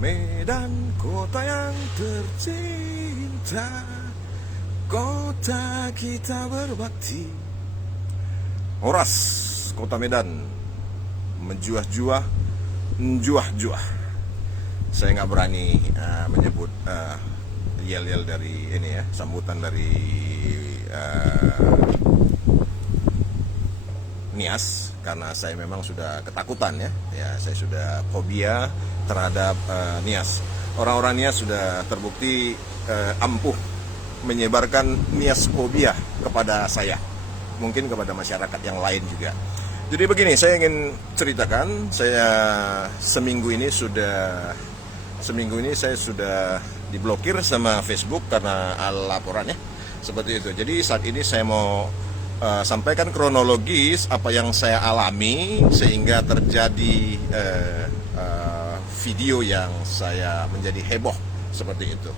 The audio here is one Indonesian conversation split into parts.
Medan, kota yang tercinta, kota kita berbakti. Horas, kota Medan, menjuah-juah, menjuah-juah. Saya nggak berani menyebut yel-yel dari ini ya, sambutan dari Nias, karena saya memang sudah ketakutan ya, saya sudah fobia terhadap Nias. Orang-orang Nias sudah terbukti ampuh menyebarkan Nias fobia kepada saya, mungkin kepada masyarakat yang lain juga. Jadi begini, saya ingin ceritakan, saya seminggu ini saya sudah diblokir sama Facebook karena laporannya seperti itu. Jadi saat ini saya mau sampaikan kronologis apa yang saya alami sehingga terjadi video yang saya menjadi heboh seperti itu.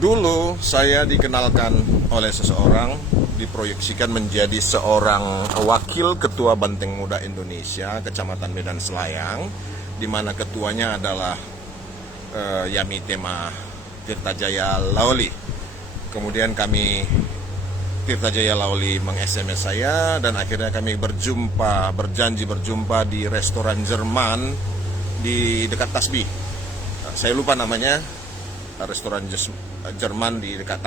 Dulu saya dikenalkan oleh seseorang, diproyeksikan menjadi seorang wakil ketua Banteng Muda Indonesia Kecamatan Medan Selayang, di mana ketuanya adalah Yami Tema Tirtajaya Laoli. Kemudian Tirta Jaya Laoli meng-SMS saya dan akhirnya kami berjanji berjumpa di restoran Jerman di dekat Tasbi. Saya lupa namanya, restoran Jerman di dekat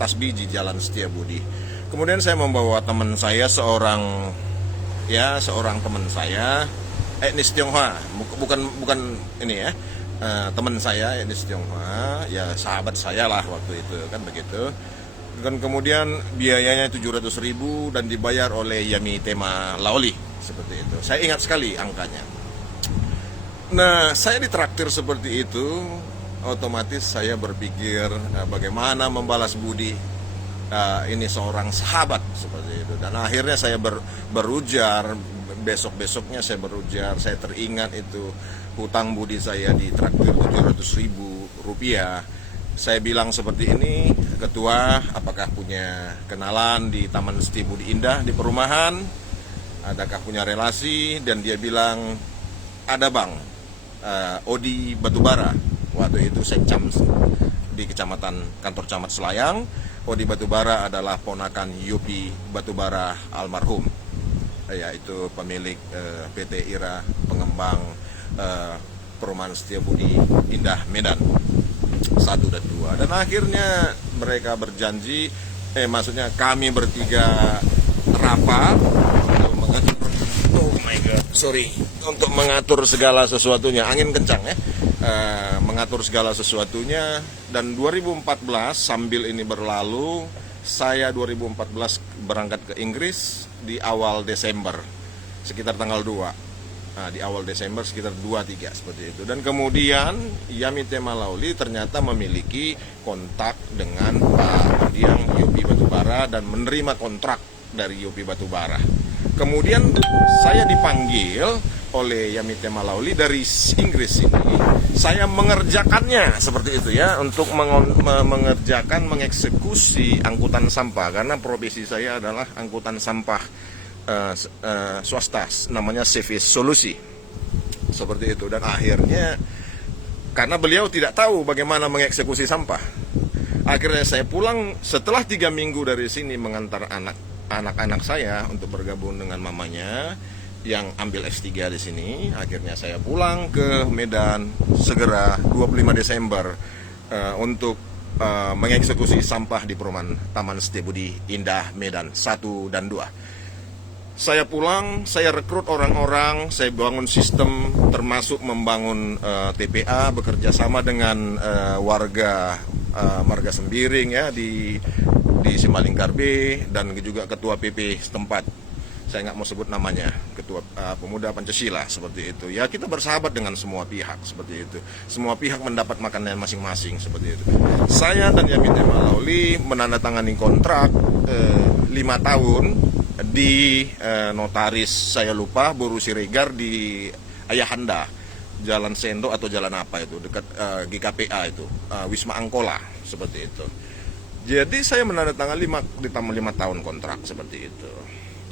Tasbi di Jalan Setiabudi. Kemudian saya membawa teman saya, seorang teman saya etnis Tionghoa, bukan ini ya. Teman saya etnis Tionghoa, ya sahabat saya lah waktu itu kan begitu. Dan kemudian biayanya 700.000 dan dibayar oleh Yami Tema Laoli seperti itu. Saya ingat sekali angkanya. Nah, saya ditraktir seperti itu, otomatis saya berpikir bagaimana membalas budi ini seorang sahabat seperti itu. Dan akhirnya saya berujar, besok-besoknya saya berujar, saya teringat itu hutang budi saya ditraktir 700.000 rupiah. Saya bilang seperti ini, ketua, apakah punya kenalan di Taman Setiabudi Indah di perumahan? Adakah punya relasi? Dan dia bilang, ada bang, Odi Batubara. Waktu itu Sekcam di kantor camat Selayang. Odi Batubara adalah ponakan Yopi Batubara almarhum, yaitu pemilik PT IRA, pengembang perumahan Setiabudi Indah Medan 1 dan 2. Dan akhirnya mereka berjanji, maksudnya kami bertiga rapat untuk mengatur segala sesuatunya. Angin kencang ya, mengatur segala sesuatunya. Dan 2014 sambil ini berlalu, saya 2014 berangkat ke Inggris di awal Desember, sekitar tanggal 2. Nah, di awal Desember sekitar 2-3 seperti itu. Dan kemudian Yami Tema Laoli ternyata memiliki kontak dengan Pak Mendiang Yopi Batubara dan menerima kontrak dari Yopi Batubara. Kemudian saya dipanggil oleh Yami Tema Laoli dari Inggris ini. Saya mengerjakannya seperti itu ya, untuk mengeksekusi angkutan sampah, karena profesi saya adalah angkutan sampah swasta, namanya CV Solusi seperti itu. Dan akhirnya karena beliau tidak tahu bagaimana mengeksekusi sampah, akhirnya saya pulang setelah 3 minggu dari sini mengantar anak-anak saya untuk bergabung dengan mamanya yang ambil S3 di sini. Akhirnya saya pulang ke Medan segera 25 Desember untuk mengeksekusi sampah di perumahan Taman Setiabudi Indah Medan 1 dan 2. Saya pulang, saya rekrut orang-orang, saya bangun sistem, termasuk membangun TPA, bekerja sama dengan warga Marga Sembiring ya di Simalingkar B, dan juga ketua PP setempat. Saya nggak mau sebut namanya, ketua pemuda Pancasila seperti itu. Ya, kita bersahabat dengan semua pihak seperti itu. Semua pihak mendapat makanannya masing-masing seperti itu. Saya dan Yami Tema Laoli menandatangani kontrak 5 tahun di notaris, saya lupa, Boru Siregar di Ayahanda, Jalan Sendo atau jalan apa itu, dekat GKPA itu, Wisma Angkola seperti itu. Jadi saya menandatangani 5 tahun kontrak seperti itu.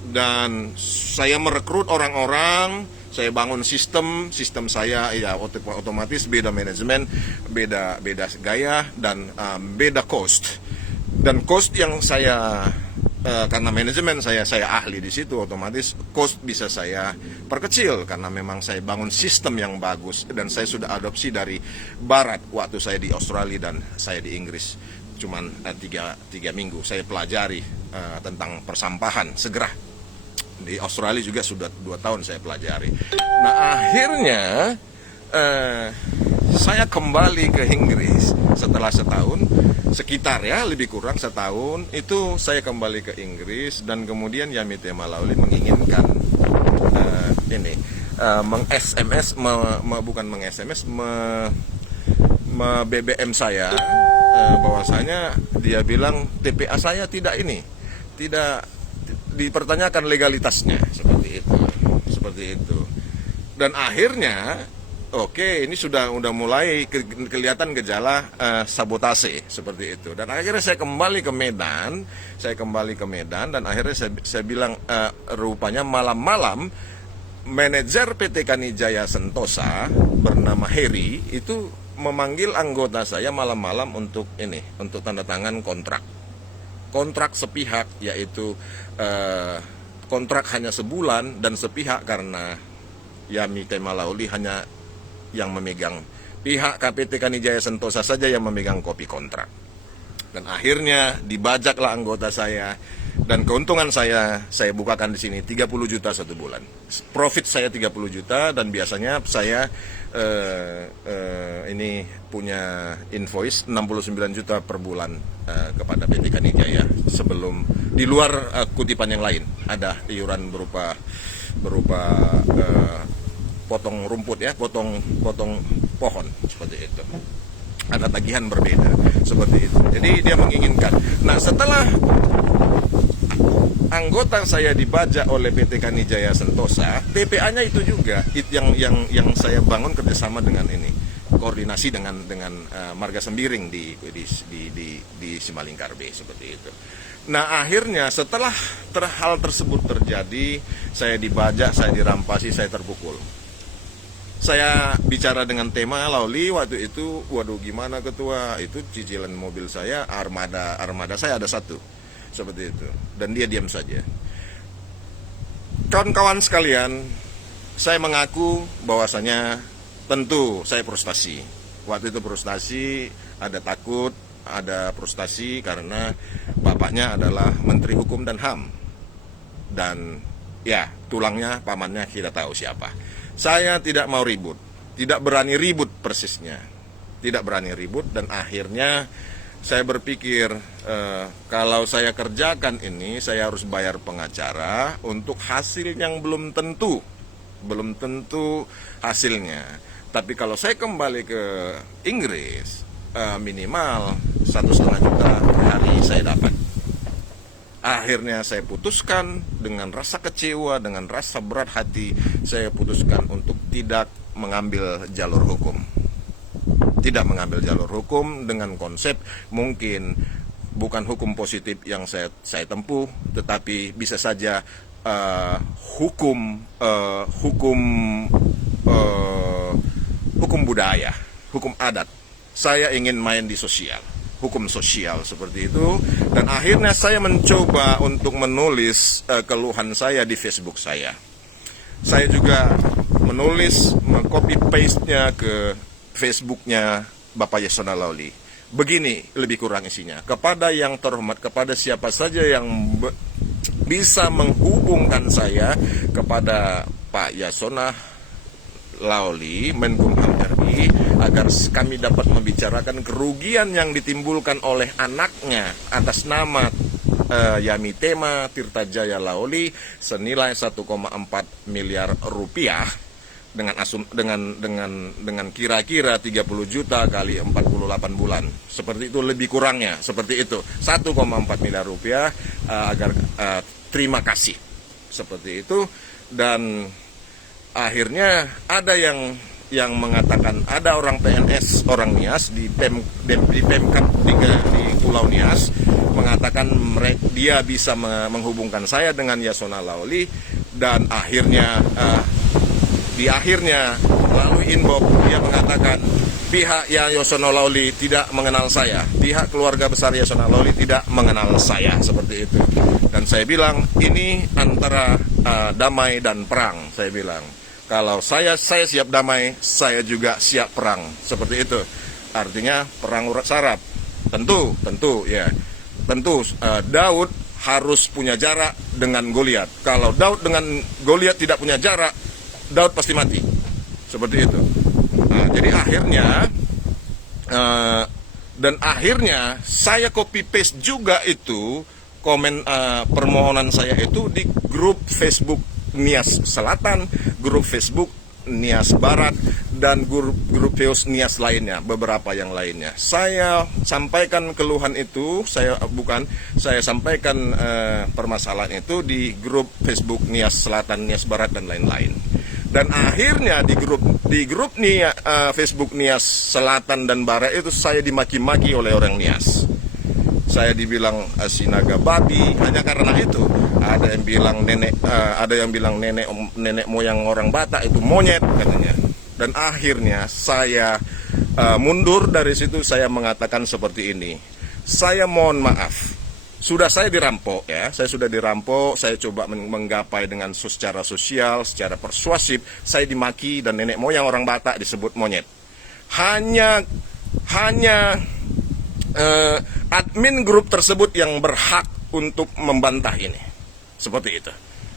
Dan saya merekrut orang-orang, Saya bangun sistem saya ya otomatis beda manajemen, beda gaya, dan beda cost. Dan cost yang saya karena manajemen saya ahli di situ, otomatis cost bisa saya perkecil karena memang saya bangun sistem yang bagus dan saya sudah adopsi dari barat waktu saya di Australia dan saya di Inggris. Cuman 3 minggu saya pelajari tentang persampahan segera. Di Australia juga sudah 2 tahun saya pelajari. Nah akhirnya saya kembali ke Inggris setelah setahun, sekitar ya lebih kurang setahun itu saya kembali ke Inggris, dan kemudian Yamite Malauli menginginkan meng-SMS, bukan meng-SMS, BBM saya, bahwasanya dia bilang TPA saya tidak dipertanyakan legalitasnya, seperti itu. Dan akhirnya oke, ini sudah mulai kelihatan gejala sabotase seperti itu. Dan akhirnya saya kembali ke Medan dan akhirnya saya bilang rupanya malam-malam manajer PT Kanijaya Sentosa bernama Heri itu memanggil anggota saya malam-malam untuk tanda tangan kontrak sepihak, yaitu kontrak hanya sebulan dan sepihak karena Yamite Malauli hanya yang memegang, pihak KPT Kanijaya Sentosa saja yang memegang kopi kontrak. Dan akhirnya dibajaklah anggota saya, dan keuntungan saya bukakan di sini 30 juta satu bulan. Profit saya 30 juta, dan biasanya saya ini punya invoice 69 juta per bulan kepada PT Kanijaya, sebelum di luar kutipan yang lain ada iuran berupa potong rumput ya, potong pohon, seperti itu. Ada tagihan berbeda seperti itu. Jadi dia menginginkan. Nah, setelah anggota saya dibajak oleh PT Kanijaya Sentosa, TPA-nya itu juga yang saya bangun kerjasama dengan koordinasi dengan Marga Sembiring di Simalingkar B, seperti itu. Nah akhirnya setelah hal tersebut terjadi, saya dibajak, saya dirampasi, saya terpukul. Saya bicara dengan Tema Lauli waktu itu, waduh gimana ketua, itu cicilan mobil saya, armada saya ada 1, seperti itu. Dan dia diam saja. Kawan-kawan sekalian, saya mengaku bahwasanya tentu saya frustasi. Waktu itu frustasi, ada takut, ada frustasi karena bapaknya adalah Menteri Hukum dan HAM. Dan ya, tulangnya pamannya kita tahu siapa. Saya tidak mau ribut, tidak berani ribut persisnya. Tidak berani ribut, dan akhirnya saya berpikir kalau saya kerjakan ini, saya harus bayar pengacara untuk hasil yang belum tentu hasilnya. Tapi kalau saya kembali ke Inggris, minimal 1,5 juta per hari saya dapat. Akhirnya saya putuskan dengan rasa kecewa, dengan rasa berat hati, saya putuskan untuk tidak mengambil jalur hukum. Tidak mengambil jalur hukum dengan konsep mungkin bukan hukum positif yang saya tempuh, tetapi bisa saja hukum budaya, hukum adat. Saya ingin main di sosial, hukum sosial seperti itu. Dan akhirnya saya mencoba untuk menulis keluhan saya di Facebook saya. Saya juga menulis, meng-copy paste-nya ke Facebooknya Bapak Yasona Lauli. Begini lebih kurang isinya. Kepada yang terhormat, kepada siapa saja yang bisa menghubungkan saya kepada Pak Yasona Lauli, Menkumham RI, agar kami dapat membicarakan kerugian yang ditimbulkan oleh anaknya atas nama Yamitema Tirtajaya Lauli senilai 1,4 miliar rupiah dengan kira-kira 30 juta kali 48 bulan. Seperti itu lebih kurangnya, seperti itu. 1,4 miliar rupiah agar terima kasih. Seperti itu. Dan akhirnya ada yang mengatakan, ada orang PNS, orang Nias di Pemkab di Pulau Nias mengatakan dia bisa menghubungkan saya dengan Yasona Lauli, dan akhirnya Di akhirnya melalui inbox dia mengatakan pihak Yasona Lawli tidak mengenal saya, pihak keluarga besar Yasona Lawli tidak mengenal saya, seperti itu. Dan saya bilang ini antara damai dan perang. Saya bilang kalau saya siap damai, saya juga siap perang, seperti itu. Artinya perang urat saraf. Tentu ya. Tentu Daud harus punya jarak dengan Goliat. Kalau Daud dengan Goliat tidak punya jarak, Daud pasti mati. Seperti itu. Nah, jadi akhirnya saya copy paste juga itu komen permohonan saya itu di grup Facebook Nias Selatan, grup Facebook Nias Barat, dan grup Nias lainnya, beberapa yang lainnya. Saya sampaikan keluhan itu, saya sampaikan permasalahan itu di grup Facebook Nias Selatan, Nias Barat, dan lain-lain. Dan akhirnya di grup Facebook Nias Selatan dan Barat itu saya dimaki-maki oleh orang Nias. Saya dibilang sinaga babi hanya karena itu. Ada yang bilang nenek moyang orang Batak itu monyet katanya. Dan akhirnya saya mundur dari situ. Saya mengatakan seperti ini. Saya mohon maaf. Saya dirampok ya. Saya sudah dirampok. Saya coba menggapai dengan secara sosial, secara persuasif. Saya dimaki dan nenek moyang orang Batak disebut monyet. Hanya admin grup tersebut yang berhak untuk membantah ini, seperti itu.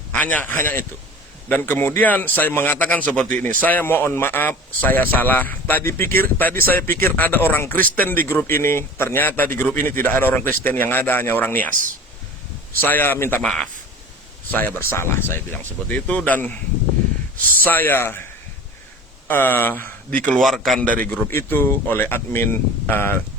Hanya itu. Dan kemudian saya mengatakan seperti ini. Saya mohon maaf, saya salah. Tadi saya pikir ada orang Kristen di grup ini. Ternyata di grup ini tidak ada orang Kristen, yang ada hanya orang Nias. Saya minta maaf. Saya bersalah. Saya bilang seperti itu dan saya dikeluarkan dari grup itu oleh admin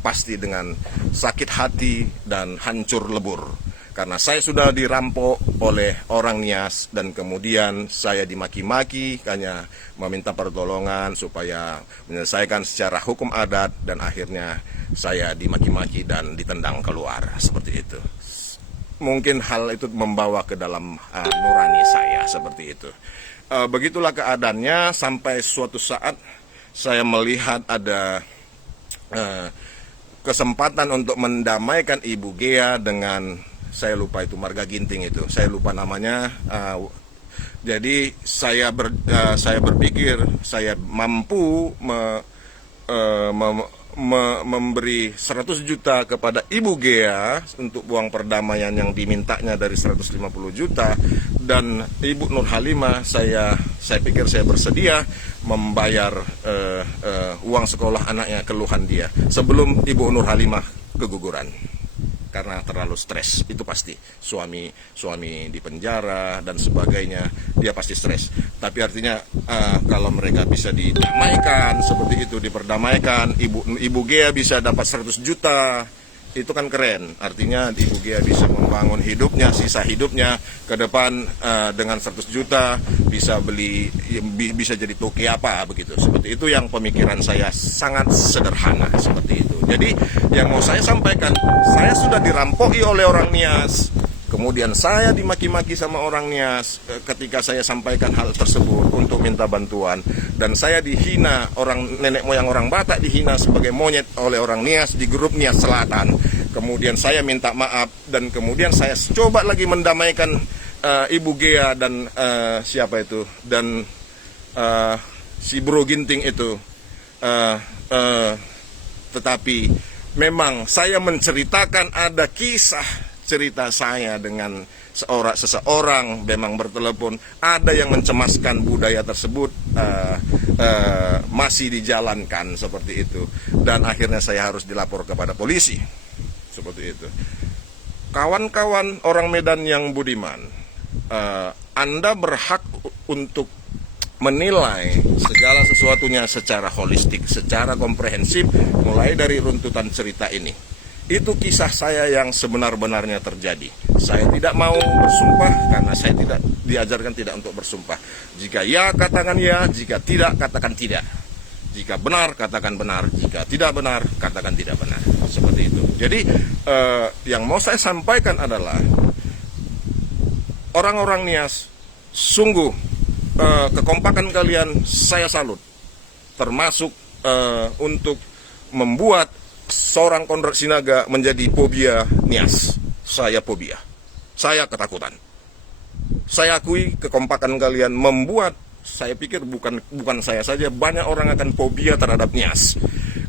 pasti dengan sakit hati dan hancur lebur karena saya sudah dirampok oleh orang Nias dan kemudian saya dimaki-maki hanya meminta pertolongan supaya menyelesaikan secara hukum adat dan akhirnya saya dimaki-maki dan ditendang keluar seperti itu. Mungkin hal itu membawa ke dalam nurani saya seperti itu. Begitulah keadaannya sampai suatu saat saya melihat ada kesempatan untuk mendamaikan Ibu Gea dengan, saya lupa itu Marga Ginting itu, saya lupa namanya. Jadi saya berpikir saya mampu memberi 100 juta kepada Ibu Gea untuk uang perdamaian yang dimintanya dari 150 juta dan Ibu Nur Halimah saya pikir saya bersedia membayar uang sekolah anaknya, keluhan dia sebelum Ibu Nur Halimah keguguran karena terlalu stres. Itu pasti suami di penjara dan sebagainya, dia pasti stres. Tapi artinya kalau mereka bisa didamaikan seperti itu, diperdamaikan, Ibu Gea bisa dapat 100 juta, itu kan keren. Artinya Ibu Gea bisa membangun hidupnya, sisa hidupnya ke depan dengan 100 juta bisa bisa jadi toke apa begitu. Seperti itu yang pemikiran saya sangat sederhana seperti itu. Jadi yang mau saya sampaikan, saya sudah dirampoki oleh orang Nias. Kemudian saya dimaki-maki sama orang Nias ketika saya sampaikan hal tersebut untuk minta bantuan. Dan saya dihina, nenek moyang orang Batak dihina sebagai monyet oleh orang Nias di grup Nias Selatan. Kemudian saya minta maaf dan kemudian saya coba lagi mendamaikan Ibu Gea dan siapa itu dan si Bro Ginting itu. Tetapi memang saya menceritakan ada kisah cerita saya dengan seseorang memang bertelepon, ada yang mencemaskan budaya tersebut masih dijalankan seperti itu dan akhirnya saya harus dilapor kepada polisi seperti itu. Kawan-kawan orang Medan yang budiman, Anda berhak untuk menilai segala sesuatunya secara holistik, secara komprehensif, mulai dari runtutan cerita ini. Itu kisah saya yang sebenar-benarnya terjadi. Saya tidak mau bersumpah karena saya tidak diajarkan tidak untuk bersumpah. Jika ya, katakan ya, jika tidak, katakan tidak. Jika benar, katakan benar. Jika tidak benar, katakan tidak benar. Seperti itu. Jadi yang mau saya sampaikan adalah orang-orang Nias sungguh kekompakan kalian saya salut, termasuk untuk membuat seorang Konrad Sinaga menjadi fobia Nias. Saya fobia, saya ketakutan. Saya akui kekompakan kalian membuat, saya pikir bukan saya saja, banyak orang akan fobia terhadap Nias.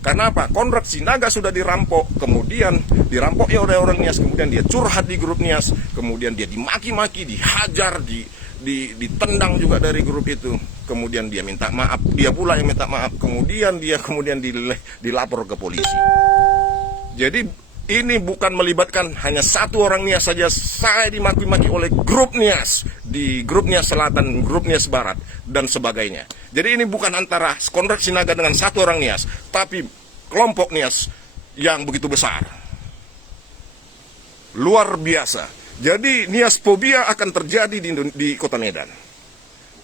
Karena apa? Konrad Sinaga sudah dirampok, kemudian dirampok oleh orang Nias, kemudian dia curhat di grup Nias, kemudian dia dimaki-maki, dihajar, ditendang juga dari grup itu, kemudian dia minta maaf, dia pula yang minta maaf, kemudian dilapor ke polisi. Jadi ini bukan melibatkan hanya satu orang Nias saja, saya dimaki-maki oleh grup Nias, di grup Nias Selatan, grup Nias Barat, dan sebagainya. Jadi ini bukan antara Konrad Sinaga dengan satu orang Nias, tapi kelompok Nias yang begitu besar. Luar biasa. Jadi Nias fobia akan terjadi di Kota Medan.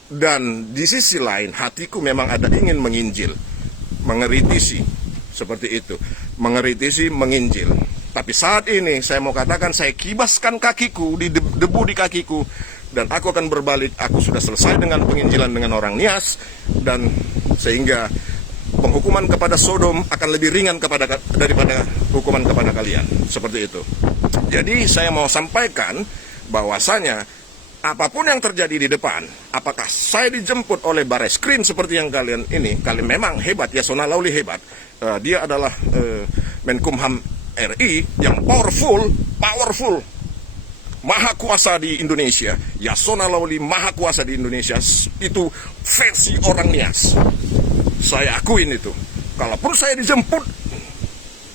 Dan di sisi lain, hatiku memang ada ingin menginjil, mengeritisi, seperti itu. Mengeritisi, menginjil. Tapi saat ini saya mau katakan, saya kibaskan kakiku, di debu di kakiku, dan aku akan berbalik. Aku sudah selesai dengan penginjilan dengan orang Nias, dan sehingga penghukuman kepada Sodom akan lebih ringan daripada hukuman kepada kalian. Seperti itu. Jadi saya mau sampaikan bahwasanya apapun yang terjadi di depan, apakah saya dijemput oleh Bareskrim seperti yang kalian memang hebat, Yasona Lawli hebat. Dia adalah Menkumham RI yang powerful, maha kuasa di Indonesia. Yasona Lawli maha kuasa di Indonesia, itu versi orang Nias. Saya akuin itu. Kalaupun saya dijemput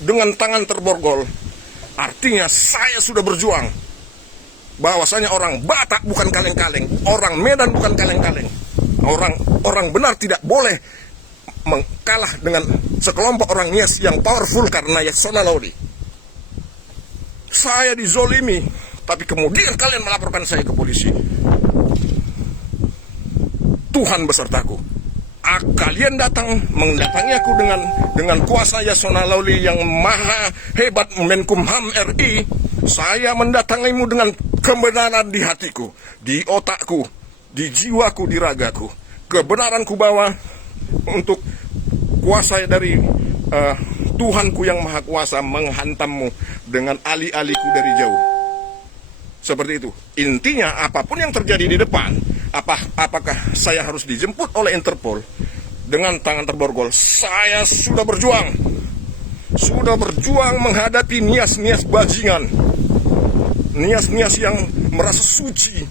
dengan tangan terborgol, artinya saya sudah berjuang. Bahwasanya orang Batak bukan kaleng-kaleng, orang Medan bukan kaleng-kaleng. Orang benar tidak boleh mengkalah dengan sekelompok orang Nias yang powerful karena Yasona Lawli. Saya dizolimi, tapi kemudian kalian melaporkan saya ke polisi. Tuhan besertaku. Kalian mendatangi aku dengan kuasa Yasona Lawli yang maha hebat, Menkumham RI. Saya mendatangimu dengan kebenaran di hatiku, di otakku, di jiwaku, di ragaku. Kebenaran ku bawa untuk kuasa dari Tuhanku yang maha kuasa menghantammu dengan ali-aliku dari jauh. Seperti itu. Intinya apapun yang terjadi di depan, apakah saya harus dijemput oleh Interpol dengan tangan terborgol, saya sudah berjuang. Sudah berjuang menghadapi Nias-Nias bajingan. Nias-Nias yang merasa suci.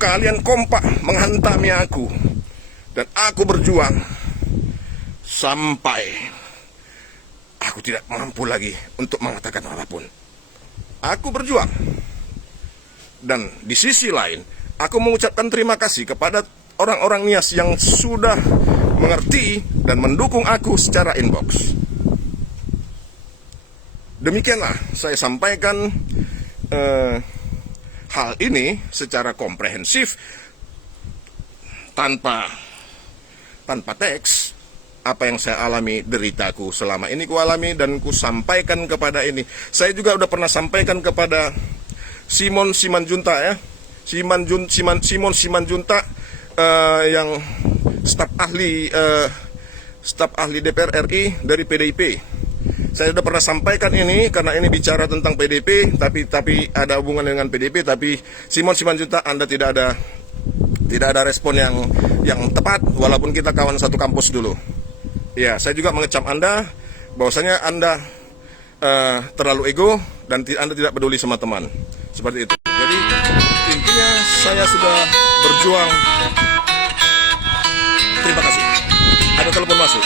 Kalian kompak menghantami aku. Dan aku berjuang sampai aku tidak mampu lagi untuk mengatakan apapun. Aku berjuang. Dan di sisi lain, aku mengucapkan terima kasih kepada orang-orang Nias yang sudah mengerti dan mendukung aku secara inbox. Demikianlah saya sampaikan hal ini secara komprehensif, tanpa teks, apa yang saya alami, deritaku selama ini ku alami dan ku sampaikan kepada ini. Saya juga udah pernah sampaikan kepada Simon Simanjuntak ya. Simon Simanjuntak yang staf ahli DPR RI dari PDIP. Saya sudah pernah sampaikan ini karena ini bicara tentang PDIP, tapi ada hubungan dengan PDIP. Tapi Simon Simanjuntak, Anda tidak ada respon yang tepat, walaupun kita kawan satu kampus dulu. Ya, saya juga mengecam Anda bahwasanya Anda terlalu ego dan Anda tidak peduli sama teman. Seperti itu. Jadi intinya saya sudah berjuang. Terima kasih. Ada telepon masuk.